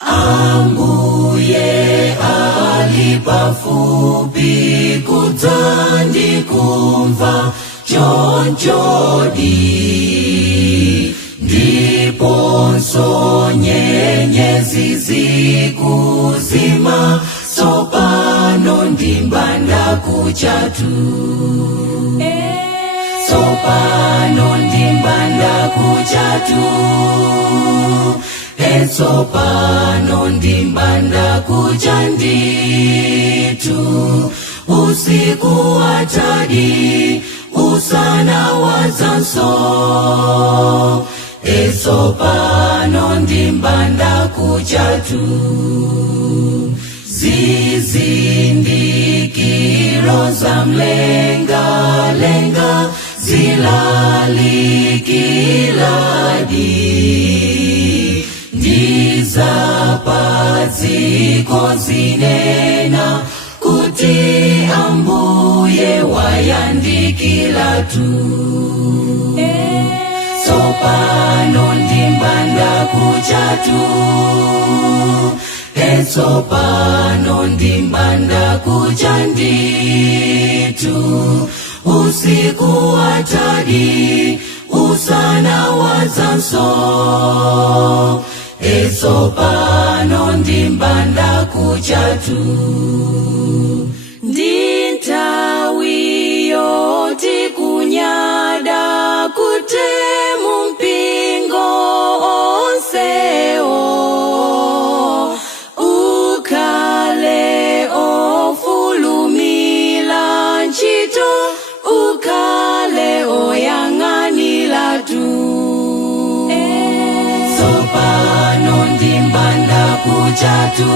Ambuye ali pafupi kudzandi kumva chonchodi, ndiponso nyenyezi zikuzima, tsopano ndimbanda kuchatu. Tsopano ndimbanda kuchatu, tsopano ndimbanda kuchanditu. Usiku watadi, usana wazanso, tsopano ndimbanda kuchatu. Zizindikiro za mlengalenga zilalikiladi, ndizapadziko zinena kuti Ambuye wayandikilatu. Tsopano ndimbanda kuchatu, tsopano ndimbanda kuchanditu. Usiku watadi, usana wazanso, tsopano ndimbanda kuchatu. Ndintawi yoti kunyada kutemu mpingo onsewo, ukale ofulumila nchito, ukale oyang'anila tu. Tsopano ndimbanda kuchatu,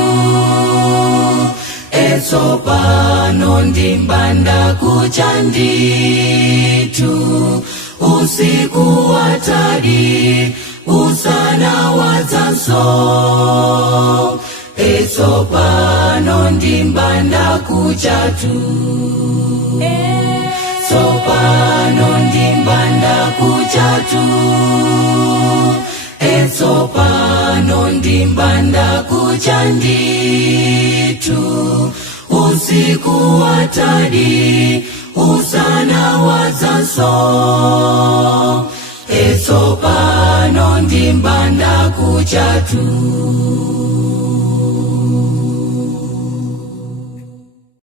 tsopano ndimbanda kuchanditu. Usiku watadi, usana wazanso, tsopano ndimbanda kuchatu. Tsopano ndimbanda kuchatu, tsopano ndimbanda kuchanditu. Usiku watadi, usana wazanso, tsopano ndimbanda kuchatu.